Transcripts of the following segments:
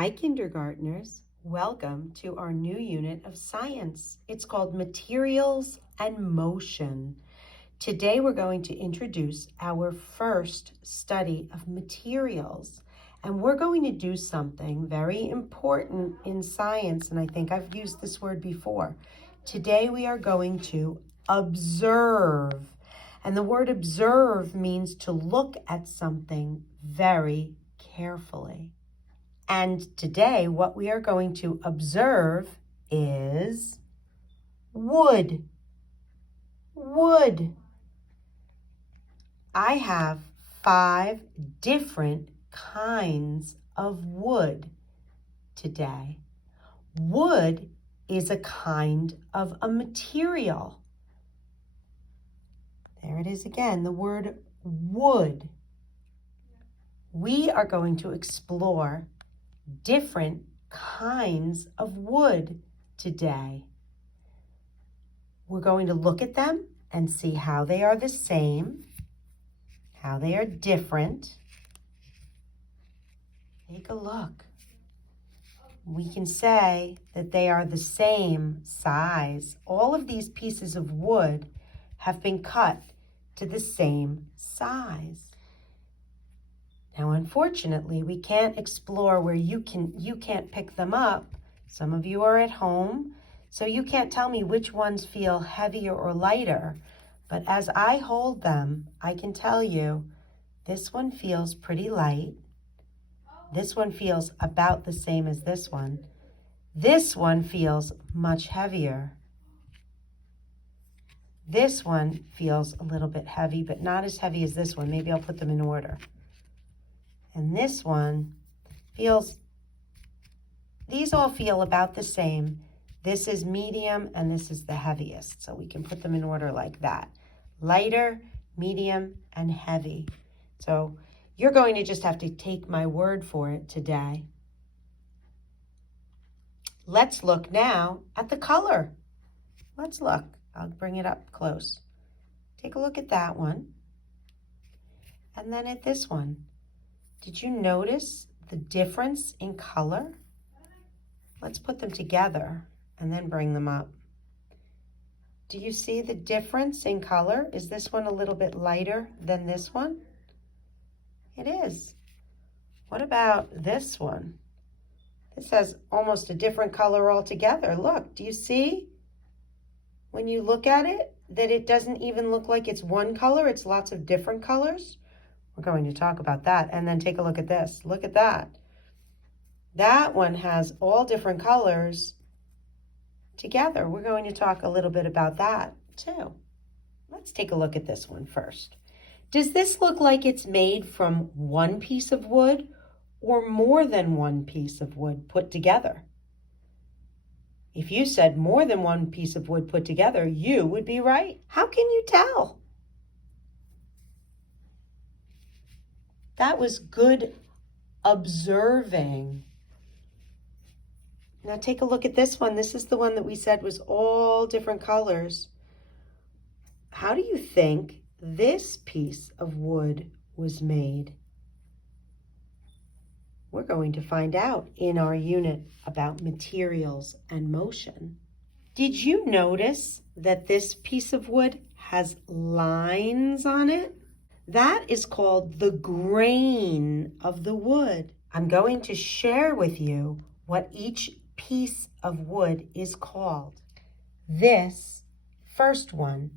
Hi, kindergartners. Welcome to our new unit of science. It's called Materials and Motion. Today we're going to introduce our first study of materials. And we're going to do something very important in science, and I think I've used this word before. Today we are going to observe. And the word observe means to look at something very carefully. And today, what we are going to observe is wood. Wood. I have 5 different kinds of wood today. Wood is a kind of a material. There it is again, the word wood. We are going to explore different kinds of wood today. We're going to look at them and see how they are the same, how they are different. Take a look. We can say that they are the same size. All of these pieces of wood have been cut to the same size. Now, unfortunately, we can't explore where you can't pick them up. Some of you are at home, so you can't tell me which ones feel heavier or lighter. But as I hold them, I can tell you this one feels pretty light. This one feels about the same as this one. This one feels much heavier. This one feels a little bit heavy, but not as heavy as this one. Maybe I'll put them in order. And this one these all feel about the same. This is medium and this is the heaviest. So we can put them in order like that. Lighter, medium, and heavy. So you're going to just have to take my word for it today. Let's look now at the color. Let's look. I'll bring it up close. Take a look at that one. And then at this one. Did you notice the difference in color? Let's put them together and then bring them up. Do you see the difference in color? Is this one a little bit lighter than this one? It is. What about this one? This has almost a different color altogether. Look, do you see? When you look at it, that it doesn't even look like it's one color, it's lots of different colors. We're going to talk about that. And then take a look at this. Look at that. That one has all different colors together. We're going to talk a little bit about that too. Let's take a look at this one first. Does this look like it's made from one piece of wood or more than one piece of wood put together? If you said more than one piece of wood put together, you would be right. How can you tell? That was good observing. Now take a look at this one. This is the one that we said was all different colors. How do you think this piece of wood was made? We're going to find out in our unit about materials and motion. Did you notice that this piece of wood has lines on it? That is called the grain of the wood. I'm going to share with you what each piece of wood is called. This first one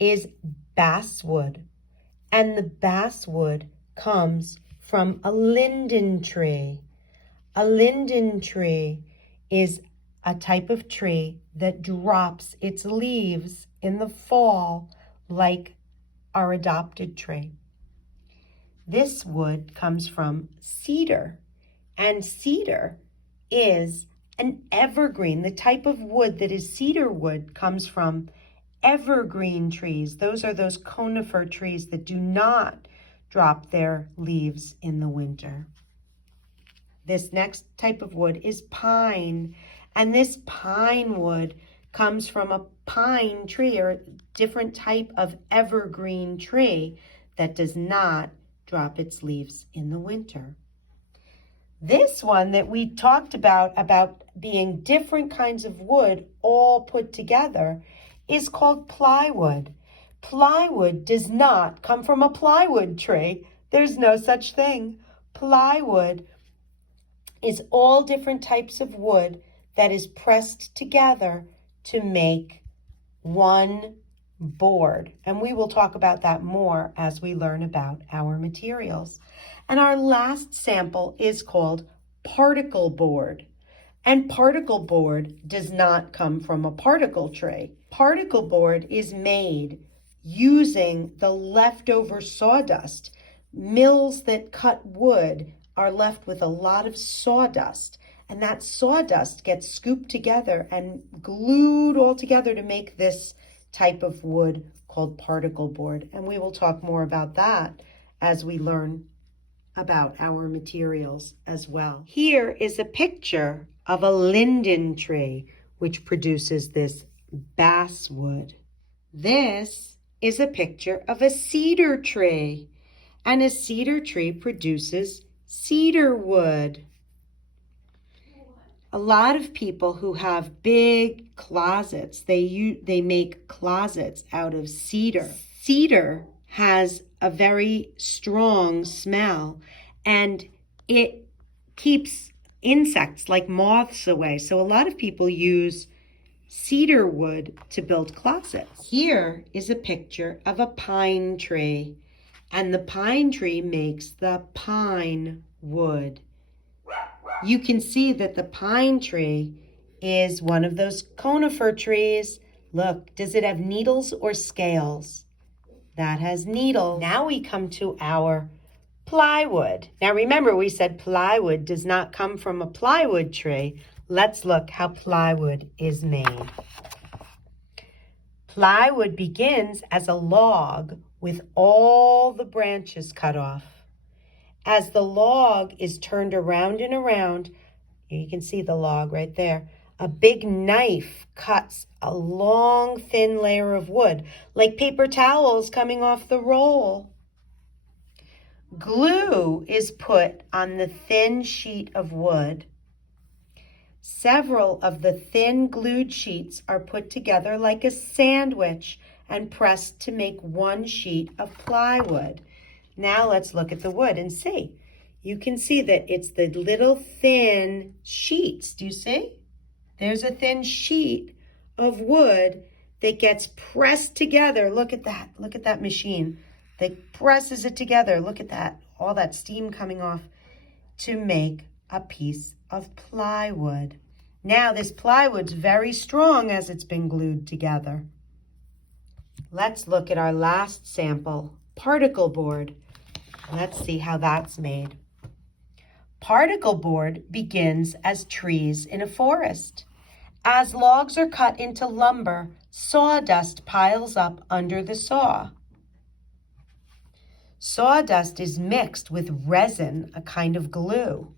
is basswood, and the basswood comes from a linden tree. A linden tree is a type of tree that drops its leaves in the fall like our adopted tree. This wood comes from cedar, and cedar is an evergreen. The type of wood that is cedar wood comes from evergreen trees. Those are those conifer trees that do not drop their leaves in the winter. This next type of wood is pine, and this pine wood comes from a pine tree or a different type of evergreen tree that does not drop its leaves in the winter. This one that we talked about being different kinds of wood all put together, is called plywood. Plywood does not come from a plywood tree. There's no such thing. Plywood is all different types of wood that is pressed together to make one board. And we will talk about that more as we learn about our materials. And our last sample is called particle board. And particle board does not come from a particle tree. Particle board is made using the leftover sawdust. Mills that cut wood are left with a lot of sawdust, and that sawdust gets scooped together and glued all together to make this type of wood called particle board. And we will talk more about that as we learn about our materials as well. Here is a picture of a linden tree, which produces this basswood. This is a picture of a cedar tree, and a cedar tree produces cedar wood. A lot of people who have big closets, they make closets out of cedar. Cedar has a very strong smell, and it keeps insects like moths away. So a lot of people use cedar wood to build closets. Here is a picture of a pine tree, and the pine tree makes the pine wood. You can see that the pine tree is one of those conifer trees. Look, does it have needles or scales? That has needles. Now we come to our plywood. Now remember, we said plywood does not come from a plywood tree. Let's look how plywood is made. Plywood begins as a log with all the branches cut off. As the log is turned around and around, you can see the log right there, a big knife cuts a long, thin layer of wood, like paper towels coming off the roll. Glue is put on the thin sheet of wood. Several of the thin glued sheets are put together like a sandwich and pressed to make one sheet of plywood. Now let's look at the wood and see. You can see that it's the little thin sheets. Do you see? There's a thin sheet of wood that gets pressed together. Look at that. Look at that machine that presses it together. Look at that. All that steam coming off to make a piece of plywood. Now this plywood's very strong as it's been glued together. Let's look at our last sample, particle board. Let's see how that's made. Particle board begins as trees in a forest. As logs are cut into lumber, sawdust piles up under the saw. Sawdust is mixed with resin, a kind of glue.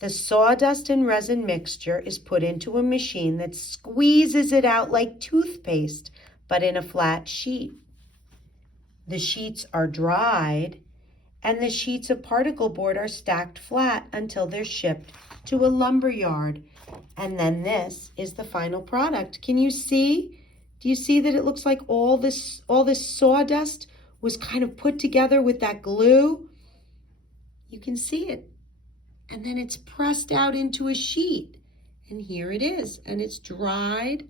The sawdust and resin mixture is put into a machine that squeezes it out like toothpaste, but in a flat sheet. The sheets are dried, and the sheets of particle board are stacked flat until they're shipped to a lumber yard. And then this is the final product. Can you see? Do you see that it looks like all this sawdust was kind of put together with that glue? You can see it. And then it's pressed out into a sheet. And here it is. And it's dried.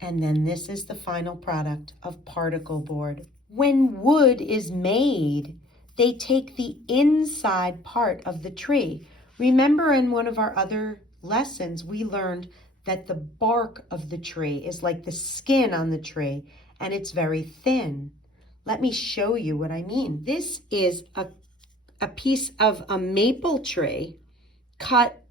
And then this is the final product of particle board. When wood is made, they take the inside part of the tree. Remember in one of our other lessons, we learned that the bark of the tree is like the skin on the tree, and it's very thin. Let me show you what I mean. This is a piece of a maple tree cut,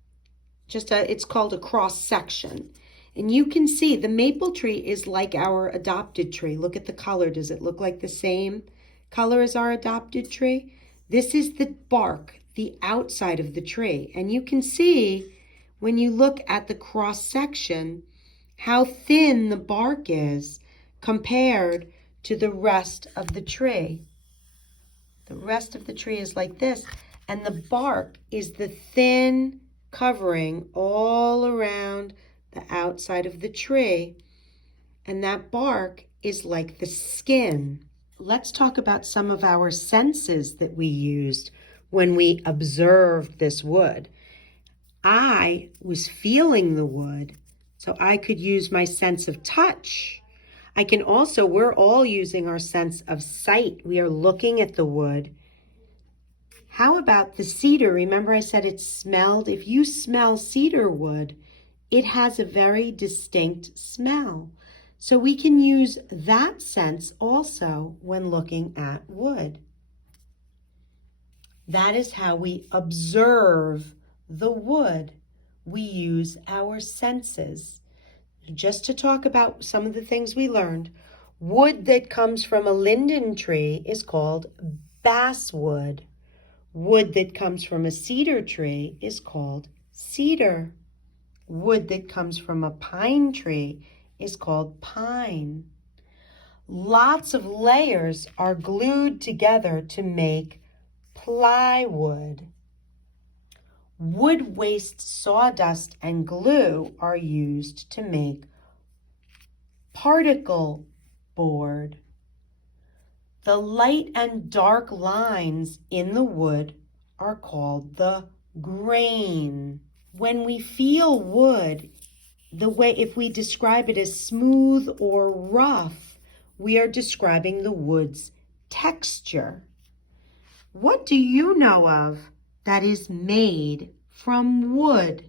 it's called a cross section. And you can see the maple tree is like our adopted tree. Look at the color. Does it look like the same color as our adopted tree? This is the bark, the outside of the tree. And you can see when you look at the cross section how thin the bark is compared to the rest of the tree. The rest of the tree is like this. And the bark is the thin covering all around the outside of the tree. And that bark is like the skin. Let's talk about some of our senses that we used when we observed this wood. I was feeling the wood, so I could use my sense of touch. We're all using our sense of sight. We are looking at the wood. How about the cedar? Remember I said it smelled? If you smell cedar wood, it has a very distinct smell. So we can use that sense also when looking at wood. That is how we observe the wood. We use our senses. Just to talk about some of the things we learned, wood that comes from a linden tree is called basswood. Wood that comes from a cedar tree is called cedar. Wood that comes from a pine tree is called pine. Lots of layers are glued together to make plywood. Wood waste, sawdust, and glue are used to make particle board. The light and dark lines in the wood are called the grain. When we feel wood, if we describe it as smooth or rough, we are describing the wood's texture. What do you know of that is made from wood?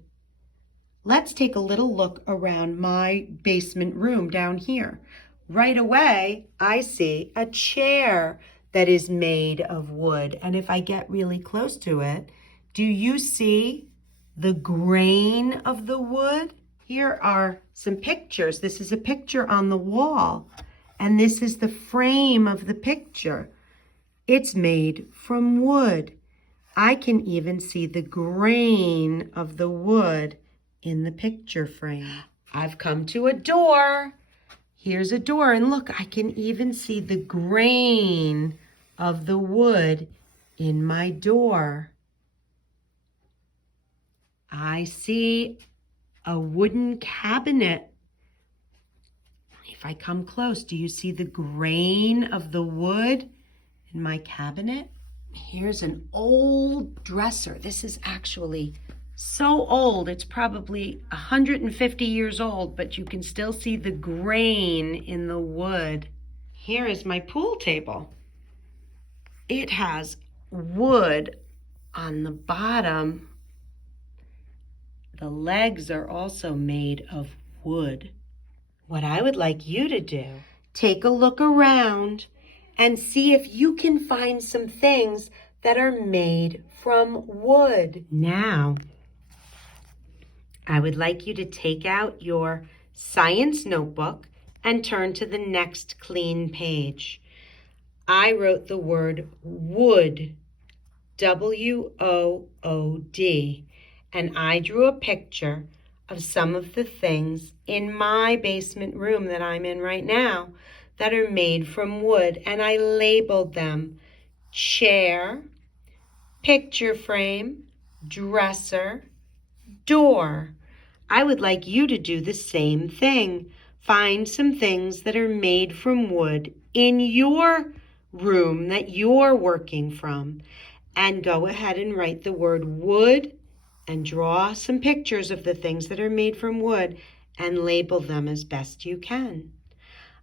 Let's take a little look around my basement room down here. Right away, I see a chair that is made of wood. And if I get really close to it, do you see the grain of the wood? Here are some pictures. This is a picture on the wall, and this is the frame of the picture. It's made from wood. I can even see the grain of the wood in the picture frame. I've come to a door. Here's a door, and look, I can even see the grain of the wood in my door. I see a wooden cabinet. If I come close, do you see the grain of the wood in my cabinet? Here's an old dresser. This is actually so old. It's probably 150 years old, but you can still see the grain in the wood. Here is my pool table. It has wood on the bottom. The legs are also made of wood. What I would like you to do, take a look around and see if you can find some things that are made from wood. Now, I would like you to take out your science notebook and turn to the next clean page. I wrote the word wood, W-O-O-D, and I drew a picture of some of the things in my basement room that I'm in right now that are made from wood, and I labeled them chair, picture frame, dresser, door. I would like you to do the same thing. Find some things that are made from wood in your room that you're working from, and go ahead and write the word wood and draw some pictures of the things that are made from wood and label them as best you can.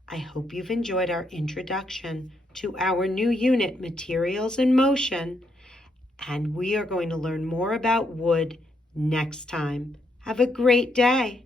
I hope you've enjoyed our introduction to our new unit, Materials in Motion, and we are going to learn more about wood next time. Have a great day.